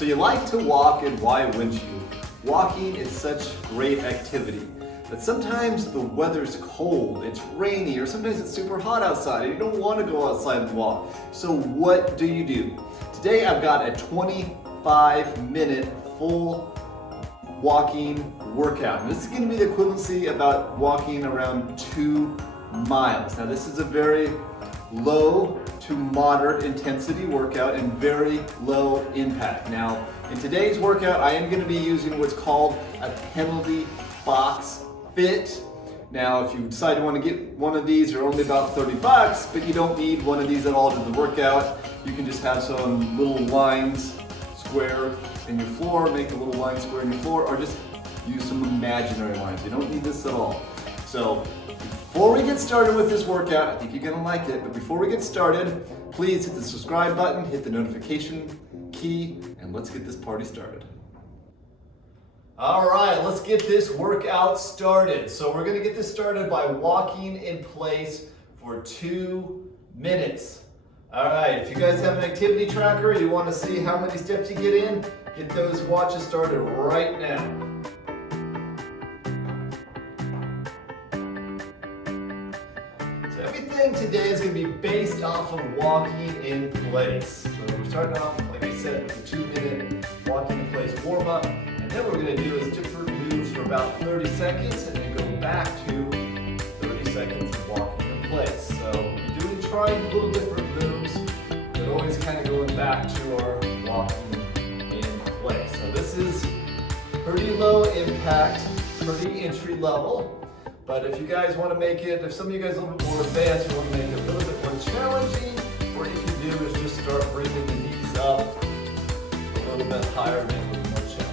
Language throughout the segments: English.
So you like to walk, and why wouldn't you? Walking is such great activity. But sometimes the weather's cold, it's rainy, or sometimes it's super hot outside and you don't want to go outside and walk. So what do you do? Today I've got a 25-minute full walking workout. And this is going to be the equivalency about walking around 2 miles. Now this is a very low to moderate intensity workout and very low impact. Now in today's workout I am going to be using what's called a penalty box fit. Now if you decide to want to get one of these, they're only about $30, but you don't need one of these at all to the workout. You can just have some little lines square in your floor, make a little line square in your floor, or just use some imaginary lines. You don't need this at all. So before we get started with this workout, I think you're gonna like it, but before we get started, please hit the subscribe button, hit the notification key, and let's get this party started. All right, let's get this workout started. So we're gonna get this started by walking in place for 2 minutes. All right, if you guys have an activity tracker, you wanna see how many steps you get those watches started right now. So everything today is gonna be based off of walking in place. So we're starting off, like I said, with a 2-minute walking in place warm up. And then what we're going to do is different moves for about 30 seconds and then go back to 30 seconds of walking in place. So we're trying little different moves, but always kind of going back to our walking in place. So this is pretty low impact, pretty entry level. But if you guys want to make it, if some of you guys are a little bit more advanced, you want to make it a little bit more challenging, what you can do is just start bringing the knees up a little bit higher, make it a little more challenging.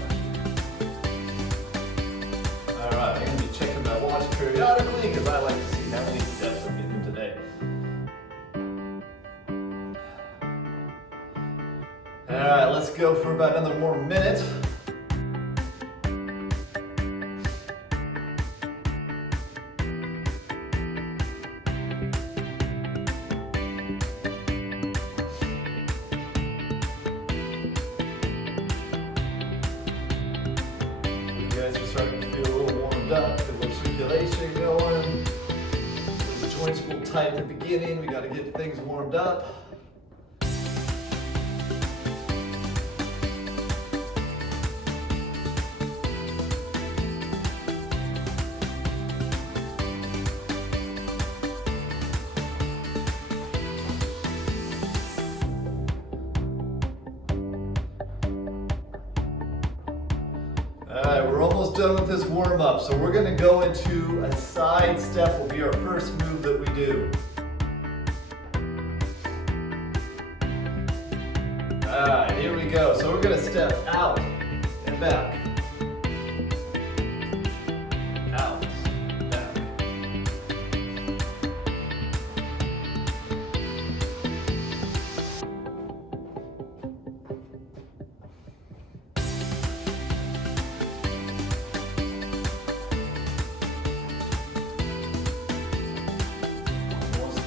Alright, I'm going to be checking my watch periodically because I like to see how many steps I'm getting today. Alright, let's go for about another more minute. Starting to feel a little warmed up, a little circulation going. The joints will tight at the beginning. We got to get things warmed up. Alright, we're almost done with this warm-up, so we're going to go into a side step, will be our first move that we do. Alright, here we go. So we're going to step out and back. Out, back.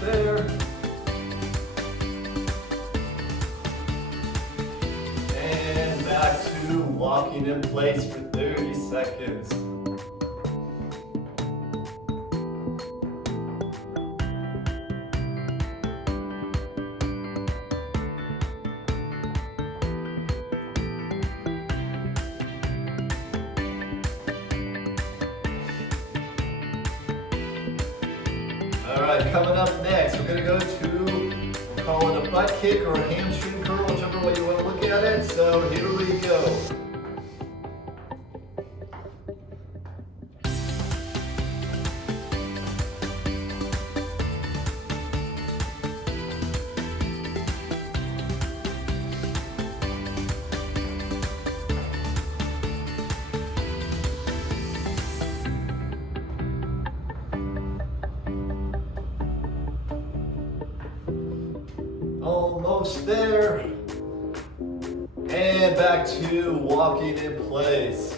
There. And back to walking in place for 30 seconds. Alright, coming up next, we're going to go to, we'll call it a butt kick or a hamstring curl, whichever way you want to look at it. So here we go. Almost there. And back to walking in place.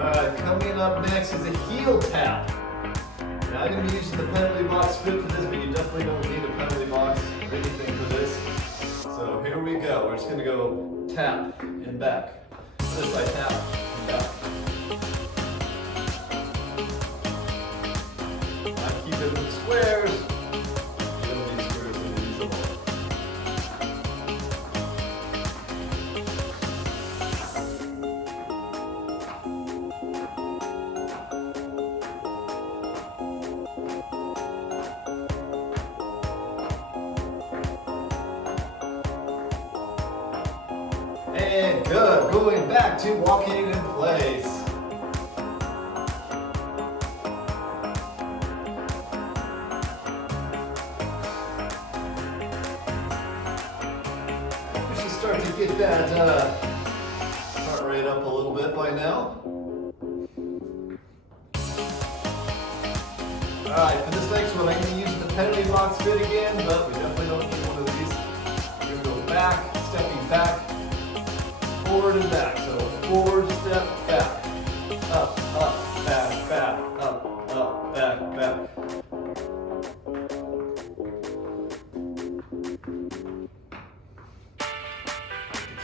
Alright, coming up next is a heel tap. Now I'm going to be using the penalty box fit for this, but you definitely don't need a penalty box or anything for this. So here we go. We're just going to go tap and back. This I tap and back. I keep it in squares. You don't need squares in these at all. And good, going back to walking in place. We should start to get that heart rate up a little bit by now. Alright, for this next one I'm going to use the penalty box fit again, but we definitely don't need one of these. We're going to go back, stepping back, forward and back. So forward, step, back. Up, back, back, up, back, back.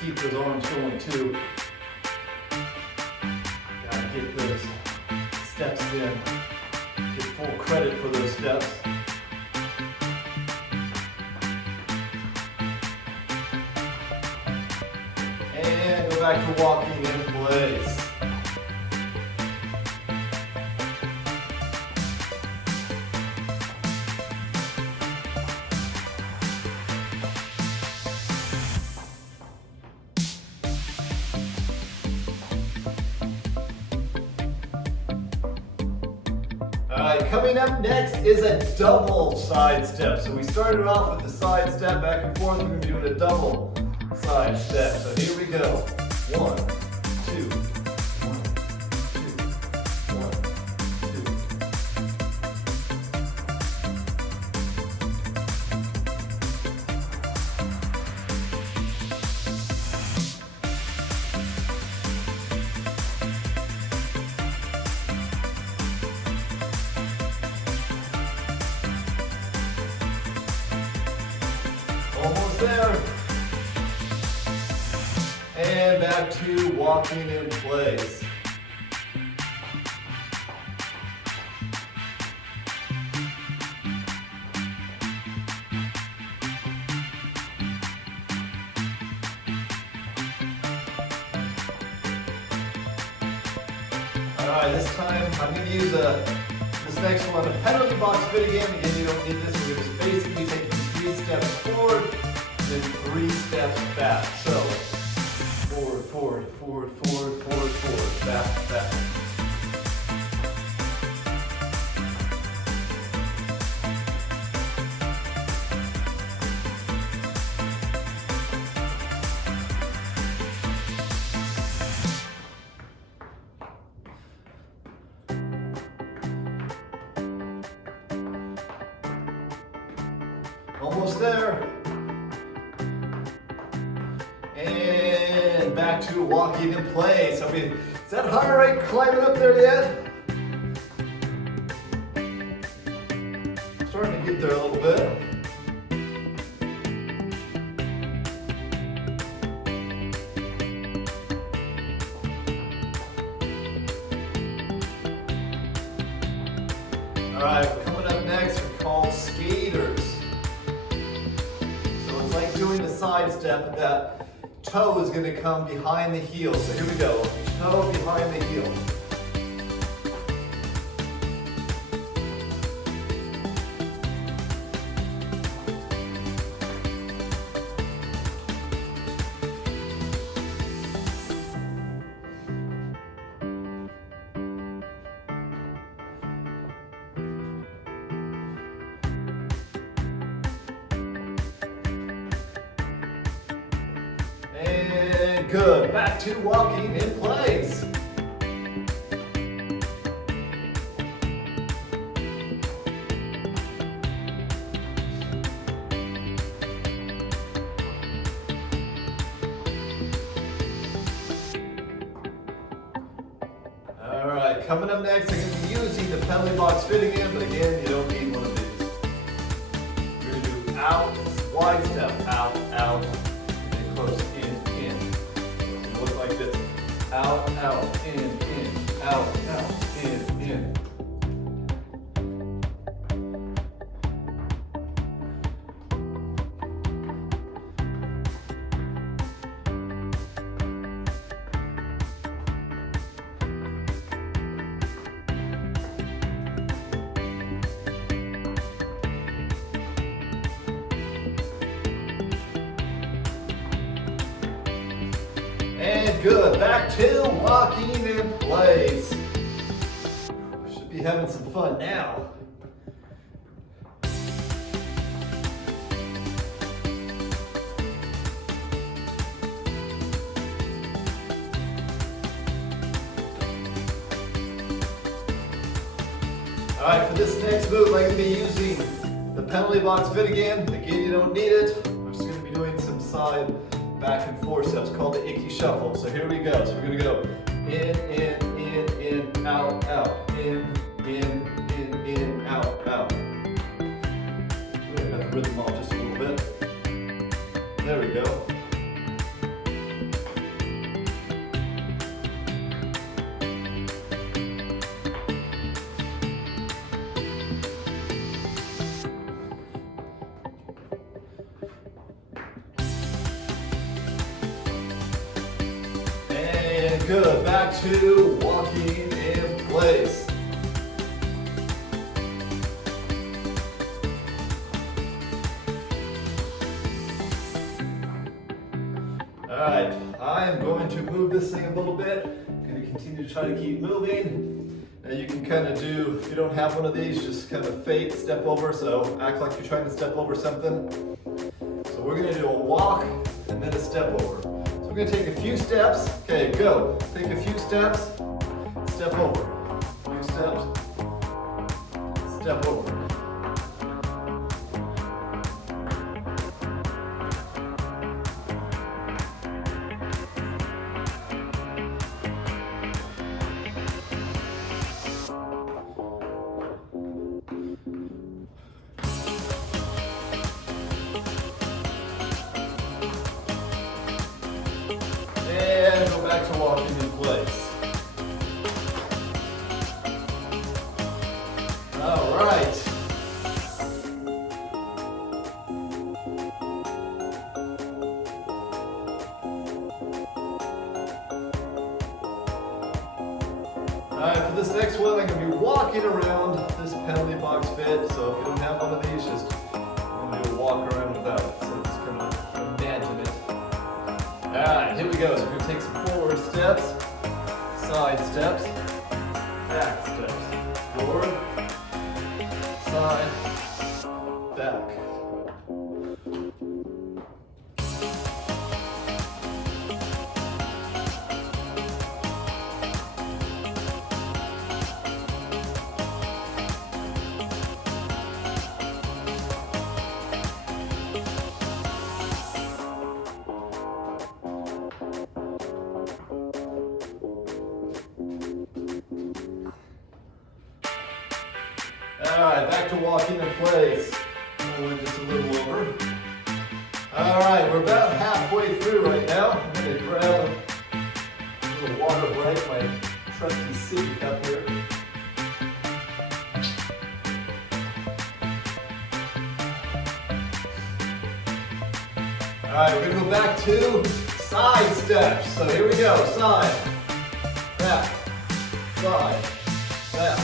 Keep those arms going too. Gotta get those steps in. Get full credit for those steps. And go back to walking in place. Alright, coming up next is a double side step. So we started off with the side step back and forth. We're going to be doing a double side step. So here we go. 1, 2, 1, 2, 1, 2. Almost there. And back to walking in place. Alright, this time I'm going to use this next one, a penalty box fit again. Again, you don't need this. We're just basically taking 3 steps forward and then 3 steps back. So forward, forward, forward, forward, forward, forward, back, back. Almost there. And back to walking in place. I mean, is that heart rate climbing up there yet? Starting to get there a little bit. All right, coming up next, we're called skaters. So it's like doing a side step, but that toe is going to come behind the heel. So here we go, toe behind the heel. And good, back to walking in place. Alright, coming up next, I'm going to be using the penalty box fit again, but again, you don't need one of these. We're going to do out, wide step, out, out, and then close, in. So it's going to look like this. Out, in, out, in. And good, back to walking in place. Should be having some fun now. All right, for this next move, I'm going to be using the penalty box fit again. Again, you don't need it. I'm just going to be doing some side back and forth steps called the Icky Shuffle. So here we go. So we're going to go in, out, in, out. Really got the rhythm off just a little bit. There we go. Good, back to walking in place. All right, I am going to move this thing a little bit. I'm going to continue to try to keep moving. And you can kind of do, if you don't have one of these, just kind of fake step over. So act like you're trying to step over something. So we're going to do a walk and then a step over. We're going to take a few steps. Okay, go. Take a few steps. Step over. Few steps. Step over. And go back to walking in place. All right. All right, for this next one, I'm going to be walking around this penalty box fit. So if you don't have one of these, just I'm going to do a walk around without it. So just kind of imagine it. All right, here we go. So we're going to take some forward steps, side steps, back steps. Forward, side, back. All right, back to walking in place. Going just a little over. All right, we're about halfway through right now. I'm going to grab a little water break, my trusty sippy cup here. All right, we're going to go back to side steps. So here we go, side, back, side, back.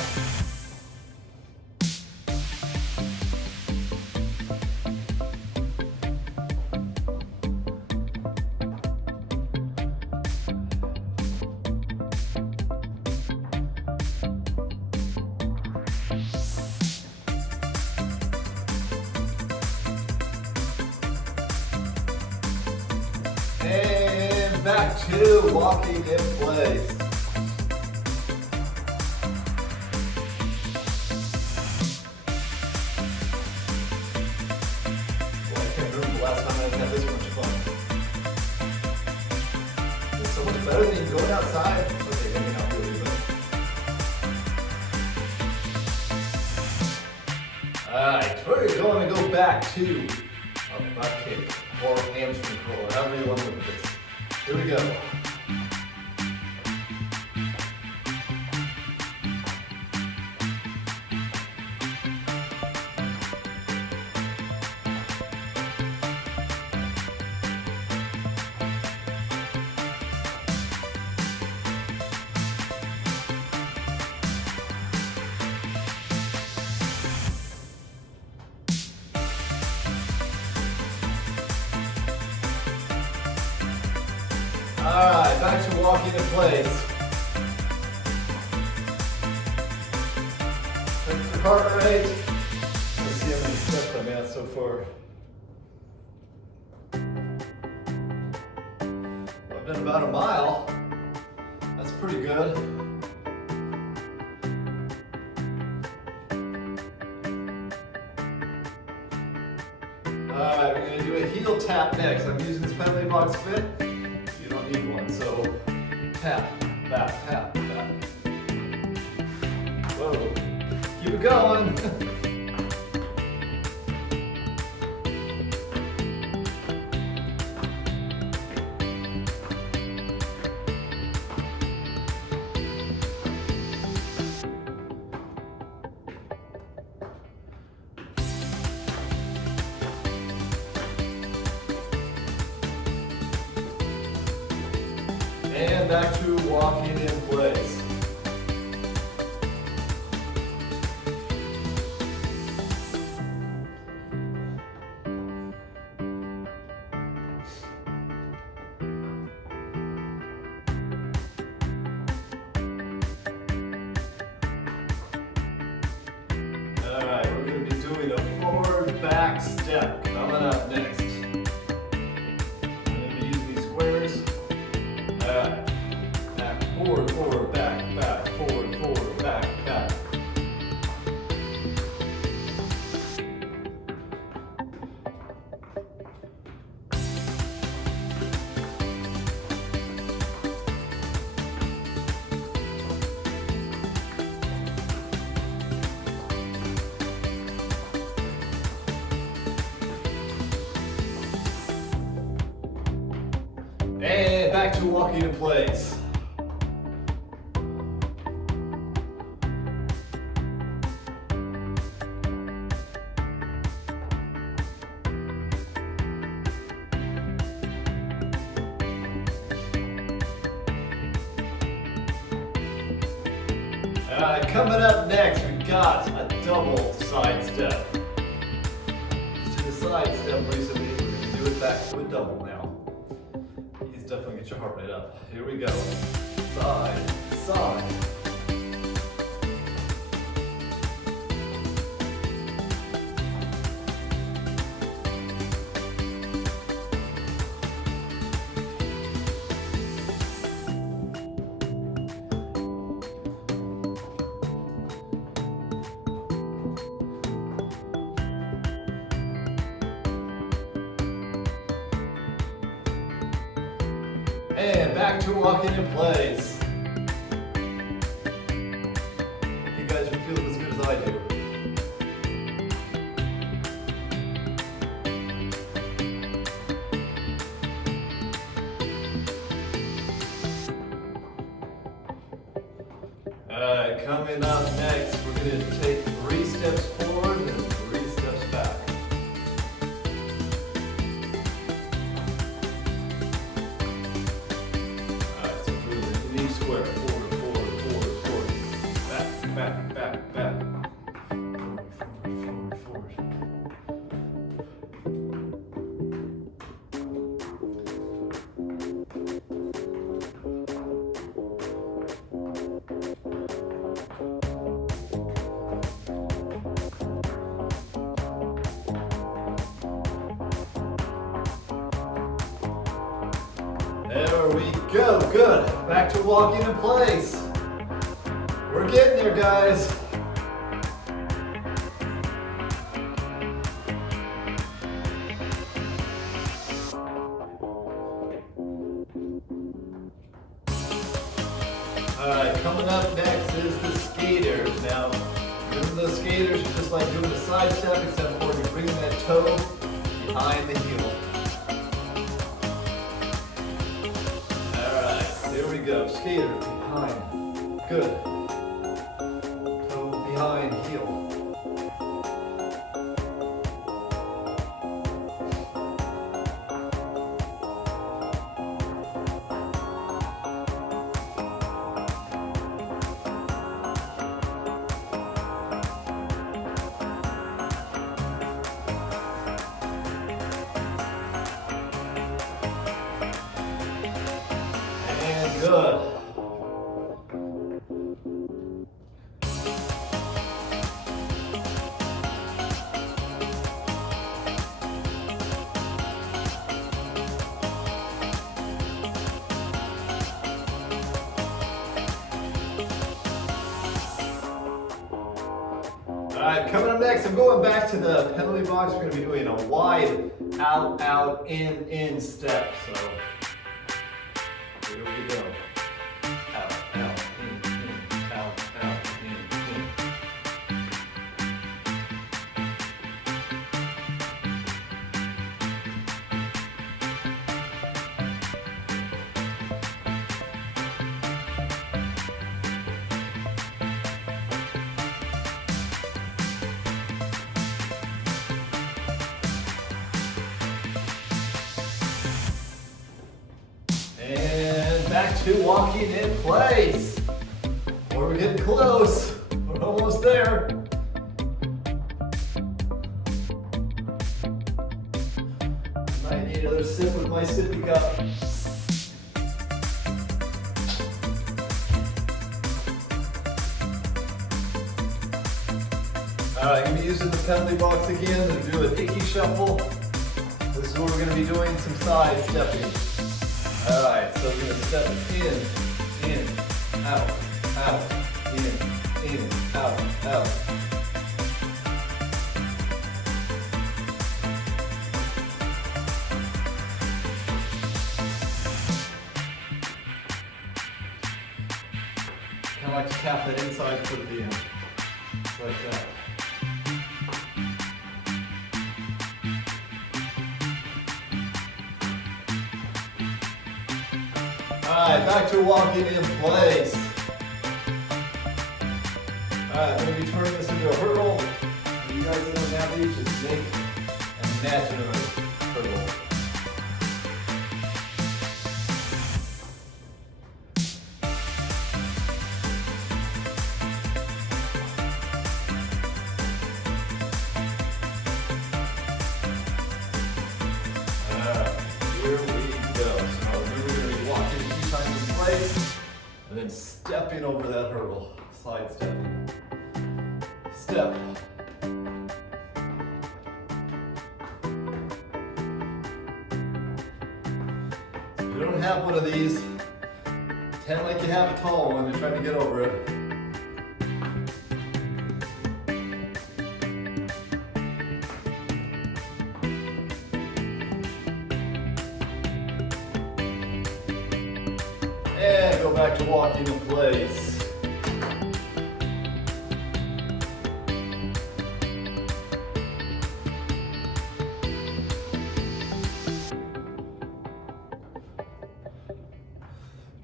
And back to walking in place. Well, I can't remember the last time I had this much fun. It's so much better than going outside. Okay, maybe not really, but back to a butt kick or hamstring curl, however you want to look at this. Here we go. Alright, back to walking in place. Check your heart rate. Let's see how many steps I'm at so far. I've done about a mile. That's pretty good. Alright, we're going to do a heel tap next. I'm using this Penalty Box Fit. Need one, so tap, back, tap, back. Whoa, keep it going. And back to walking in place. All right, we're going to be doing a forward back step coming up next. Forward, forward, back, back, forward, forward, back, back. And back to walking in place. Coming up next, we got a double side step. Just did a side step recently. We're going to do it back to a double now. These definitely get your heart rate up. Here we go. Side, side. And back to walking in place. You guys are feeling as good as I do. Alright, coming up next, we're going to take 3 steps forward and 3 steps back. Square, forward, forward, forward, forward, back, back, back, back, forward, forward, forward. There we go, good. Back to walking in place. We're getting there, guys. All right, coming up next is the skaters. Now, I'm Remember those skaters are just like doing a side step, except for you're bringing that toe behind the heel. Alright, there we go. Skater behind. Good. Toe behind heel. Good. Alright, coming up next, I'm going back to the penalty box. We're going to be doing a wide out, out, in step. So here we go. Out, out, in, out, out, in. And back to walking in place. We're getting close. We're almost there. Might need another sip with my sippy cup. Alright, I'm going to be using the penalty box again to do a dicky shuffle. This is where we're going to be doing some side stepping. Alright, so we're going to step in, out, in, out. Kind of like to tap that inside foot at the end. Just like that. Alright, back to walking in place. Alright, I'm going to be turning this into a hurdle. If you guys don't have these, just make an imaginary hurdle. Here we go. So remember, we're going to be walking a few times in place and then stepping over that hurdle. Slide stepping. Step. If you don't have one of these, pretend like you have a tall one and try to get over it. And go back to walking in place.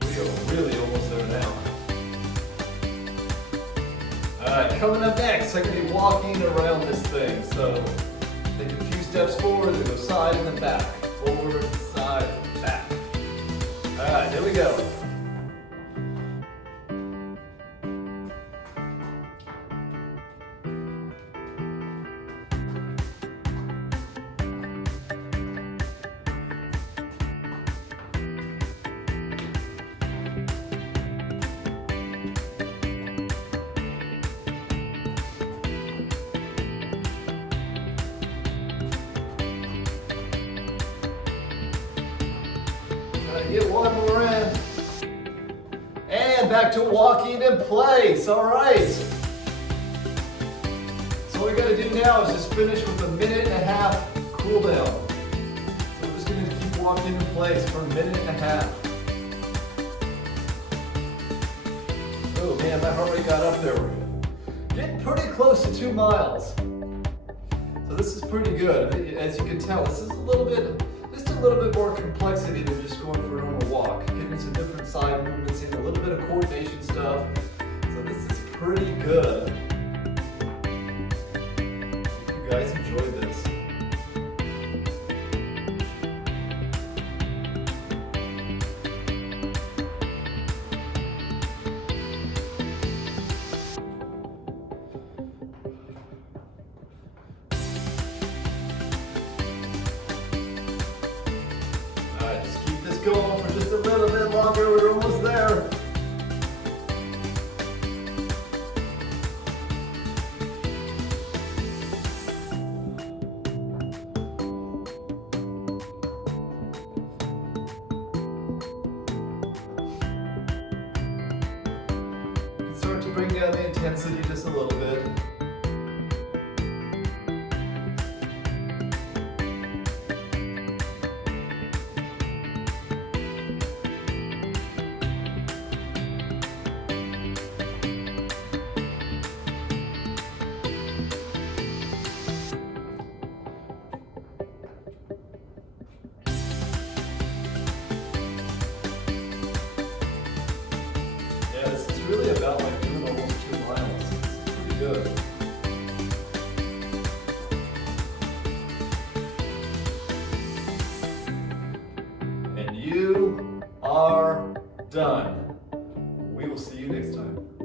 We are really almost there now. Alright, coming up next, I'm going to be walking around this thing. So take a few steps forward, then go side and then back. Forward, side, back. Alright, here we go. Get one more in. And back to walking in place. All right. So what we got to do now is just finish with a 1.5 cool down. So we're just going to keep walking in place for a 1.5. Oh man, my heart rate got up there. getting pretty close to 2 miles. So this is pretty good. As you can tell, this is just a little bit more complexity than just going for a normal walk. Getting some different side movements in, a little bit of coordination stuff. So this is pretty good. Hope you guys enjoyed this. Alright, just keep this going for just a little bit longer. We're almost there. Start to bring down the intensity just a little bit. Yeah, this is really about like doing almost 2 miles. It's pretty good. And you are done. We will see you next time.